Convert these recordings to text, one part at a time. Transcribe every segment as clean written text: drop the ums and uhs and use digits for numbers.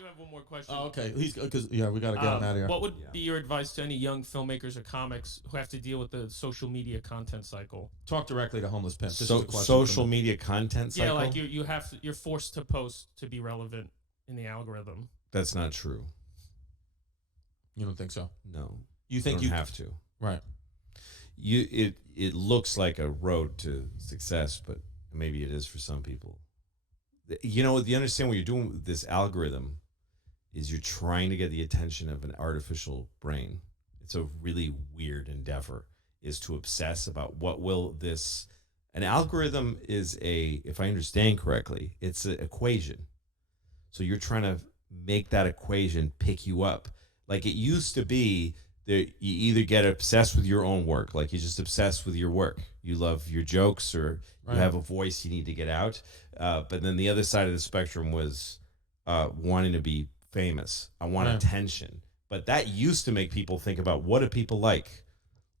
do have one more question. Oh, okay. He's because we got to get him out of here. What would be your advice to any young filmmakers or comics who have to deal with the social media content cycle? Talk directly to Homeless Pimp. This is a question social media content cycle? Yeah, like you're forced to post to be relevant in the algorithm. That's not true. You don't think so? No. You think you have to? Right. It looks like a road to success, but maybe it is for some people. You understand what you're doing with this algorithm is you're trying to get the attention of an artificial brain. It's a really weird endeavor, is to obsess about what will this. An algorithm is if I understand correctly, it's an equation. So you're trying to make that equation pick you up. Like it used to be that you either get obsessed with your own work, like you're just obsessed with your work. You love your jokes or you have a voice you need to get out. But then the other side of the spectrum was wanting to be famous. I want attention. But that used to make people think about what do people like?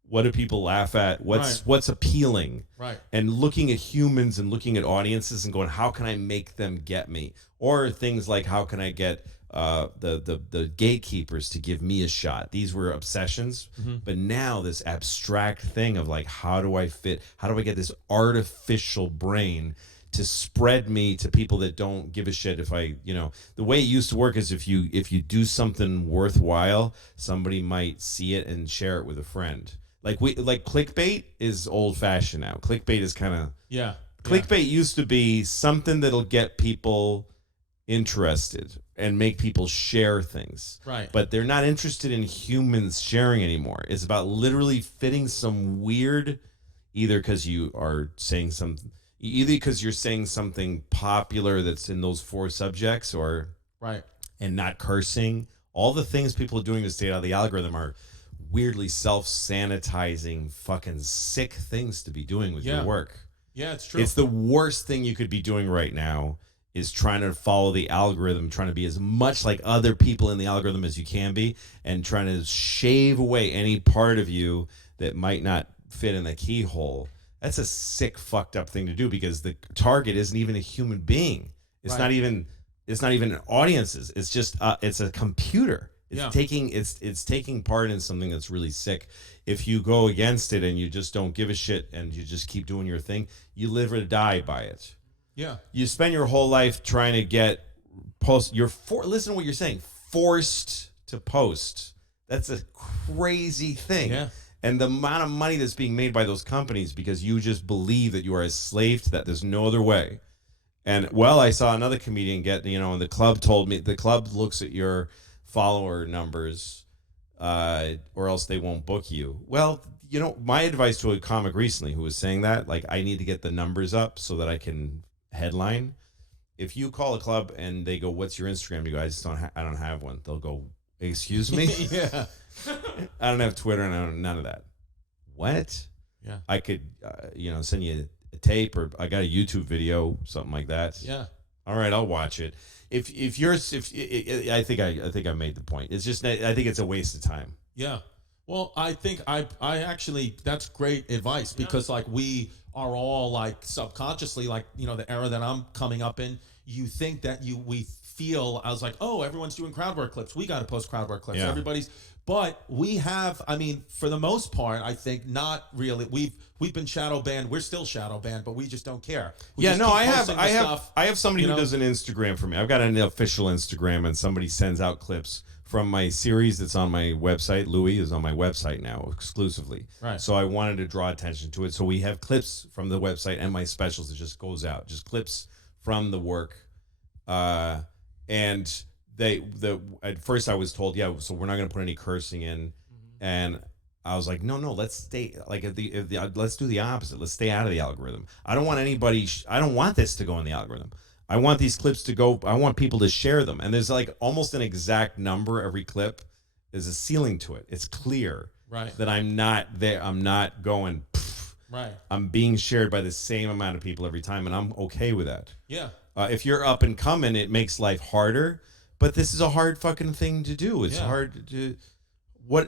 What do people laugh at? What's appealing? Right. And looking at humans and looking at audiences and going, how can I make them get me? Or things like, how can I get the gatekeepers to give me a shot? These were obsessions. Mm-hmm. But now this abstract thing of like, how do I fit? How do I get this artificial brain to spread me to people that don't give a shit? If I, the way it used to work is if you do something worthwhile, somebody might see it and share it with a friend. Like clickbait is old fashioned now. Clickbait is kind of Clickbait used to be something that'll get people interested and make people share things. Right. But they're not interested in humans sharing anymore. It's about literally fitting some weird, either because you are saying something, either because you're saying something popular that's in those 4 subjects, or and not cursing. All the things people are doing to stay out of the algorithm are weirdly self-sanitizing, fucking sick things to be doing with your work. Yeah, it's true. It's the worst thing you could be doing right now is trying to follow the algorithm, trying to be as much like other people in the algorithm as you can be, and trying to shave away any part of you that might not fit in the keyhole. That's a sick, fucked up thing to do, because the target isn't even a human being. It's not even audiences. It's just it's a computer. It's taking part in something that's really sick. If you go against it and you just don't give a shit and you just keep doing your thing, you live or die by it. Yeah. You spend your whole life trying to get post. Listen to what you're saying. Forced to post. That's a crazy thing. Yeah. And the amount of money that's being made by those companies because you just believe that you are a slave to that. There's no other way. And I saw another comedian get, and the club told me, the club looks at your follower numbers, or else they won't book you. Well, my advice to a comic recently who was saying that, like, I need to get the numbers up so that I can headline. If you call a club and they go, "What's your Instagram?" You go, I don't have one. They'll go, "Excuse me?" Yeah. I don't have Twitter and I don't none of that. What? Yeah. I could, send you a tape, or I got a YouTube video, something like that. Yeah. All right, I'll watch it. I think I made the point. It's just, I think it's a waste of time. Yeah. Well, I think I actually, that's great advice, because like we are all like subconsciously, like, the era that I'm coming up in, you think that we feel, I was like, oh, everyone's doing crowd work clips. We got to post crowd work clips. Yeah. But we have, for the most part, I think not really. We've been shadow banned. We're still shadow banned, but we just don't care. I have somebody who does an Instagram for me. I've got an official Instagram, and somebody sends out clips from my series that's on my website. Louis is on my website now exclusively. Right. So I wanted to draw attention to it. So we have clips from the website and my specials. It just goes out, just clips from the work. And at first I was told, so we're not going to put any cursing in. Mm-hmm. And I was like, no, let's stay like let's do the opposite. Let's stay out of the algorithm. I don't want anybody. I don't want this to go in the algorithm. I want these clips to go. I want people to share them. And there's like almost an exact number every clip. There's a ceiling to it. It's clear that I'm not there. I'm not going. Right. I'm being shared by the same amount of people every time, and I'm okay with that. Yeah. If you're up and coming, it makes life harder. But this is a hard fucking thing to do. It's hard to.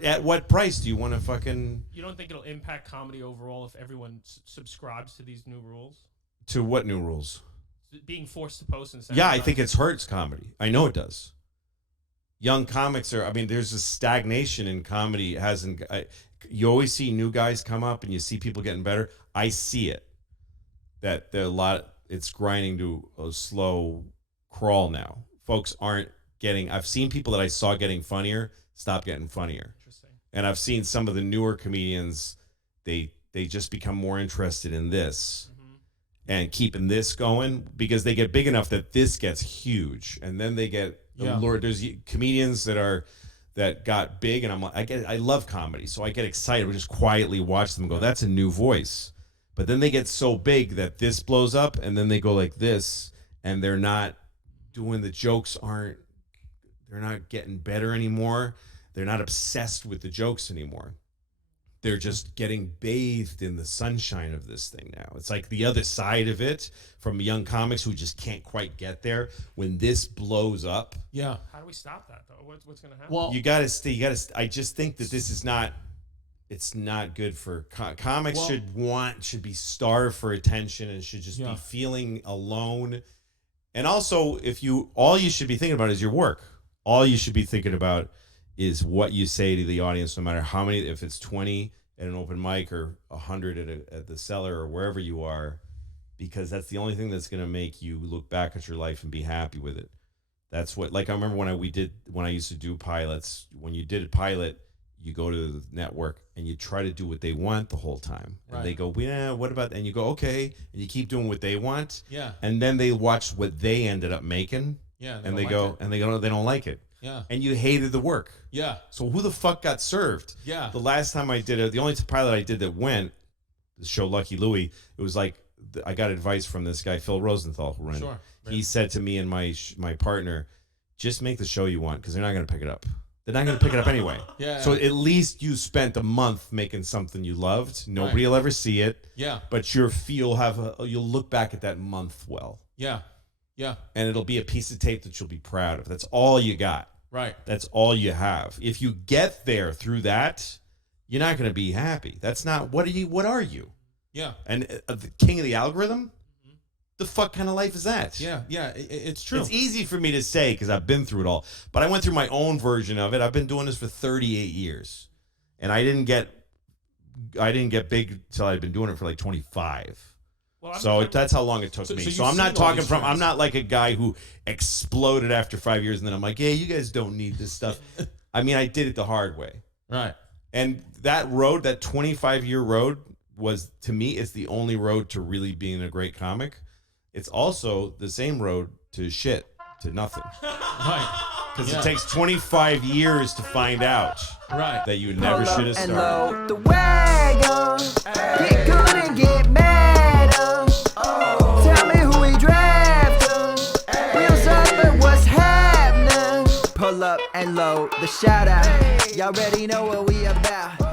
At what price do you want to fucking? You don't think it'll impact comedy overall if everyone subscribes to these new rules? To what new rules? Being forced to post and I think it hurts comedy. I know it does. young comics are. I mean, there's a stagnation in comedy. You always see new guys come up, and you see people getting better. I see it. That there a lot. It's grinding to a slow crawl now. Folks aren't getting. I've seen people that I saw getting funnier stop getting funnier. Interesting. And I've seen some of the newer comedians. They just become more interested in this. And keeping this going because they get big enough that this gets huge, and then they get Lord. There's comedians that got big, and I'm like, I love comedy, so I get excited. We just quietly watch them go. That's a new voice, but then they get so big that this blows up, and then they go like this, and they're not doing the jokes. They're not getting better anymore. They're not obsessed with the jokes anymore. They're just getting bathed in the sunshine of this thing now. It's like the other side of it from young comics who just can't quite get there. When this blows up, how do we stop that though? What's going to happen? Well, you got to. I just think that this is not. It's not good for comics. Should be starved for attention and should just be feeling alone. And also, all you should be thinking about is your work. All you should be thinking about is what you say to the audience, no matter how many, if it's 20 at an open mic or 100 at the cellar or wherever you are, because that's the only thing that's going to make you look back at your life and be happy with it. That's what, like, I remember when I used to do pilots, when you did a pilot, you go to the network and you try to do what they want the whole time. And they go, yeah, what about, and you go, okay. And you keep doing what they want. Yeah. And then they watch what they ended up making. Yeah. And they go, they don't like it. Yeah. And you hated the work. Yeah. So who the fuck got served? Yeah. The last time I did it, the only pilot I did that went, the show Lucky Louie, it was like, I got advice from this guy, Phil Rosenthal, who ran it. Sure. He said to me and my partner, just make the show you want because they're not going to pick it up. They're not going to pick it up anyway. Yeah. So at least you spent a month making something you loved. Nobody will ever see it. Yeah. But you'll look back at that month well. Yeah. Yeah. And it'll be a piece of tape that you'll be proud of. That's all you got. Right. That's all you have. If you get there through that, you're not going to be happy. That's not, what are you? Yeah. And the king of the algorithm? The fuck kind of life is that? Yeah. Yeah. It's true. It's easy for me to say because I've been through it all, but I went through my own version of it. I've been doing this for 38 years and I didn't get big till I'd been doing it for like 25. Well, that's how long it took me. So I'm not talking from, I'm not like a guy who exploded after 5 years and then I'm like, yeah, you guys don't need this stuff. I mean, I did it the hard way. Right. And that road, that 25-year road was, to me, it's the only road to really being a great comic. It's also the same road to shit, to nothing. Right. Because it takes 25 years to find out that you never should have started. The wagon, get good and get mad. Tell me who we drafting. Wheels up and what's happening. Pull up and load the shout out. Y'all already know what we about.